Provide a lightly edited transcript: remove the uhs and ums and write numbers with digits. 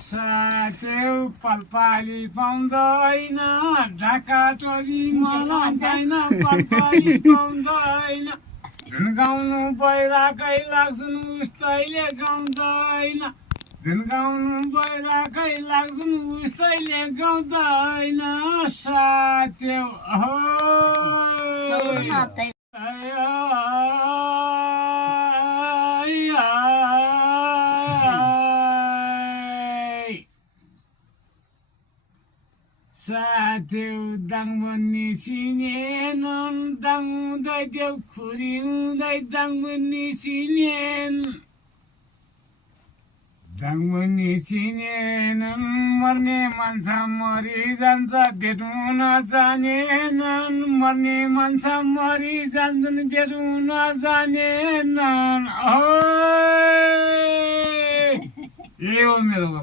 साथ्यौ पलपाली पाउँदैन ढाका टोली मलाउँदैन पलपाली पाउँदैन जुन गाउनु बैराकै लाग्छन् उस्तैले गाउँदैन जुन गाउनु बैराकै लाग्छन् उस्तैले गाउँदैन साथ्यौ साथ्यौ दाङ भन्ने चिनेनन् दाङ हुँदै देउ खुरी हुँदै दाङ भन्ने चिनेन दाङ भन्ने चिनेनन् मर्ने मान्छे मरिजान्छ भेट्नु नजानेनन् मर्ने मान्छे मरिजान्छन् भेट्नु नजानेनन् यही हो मेरो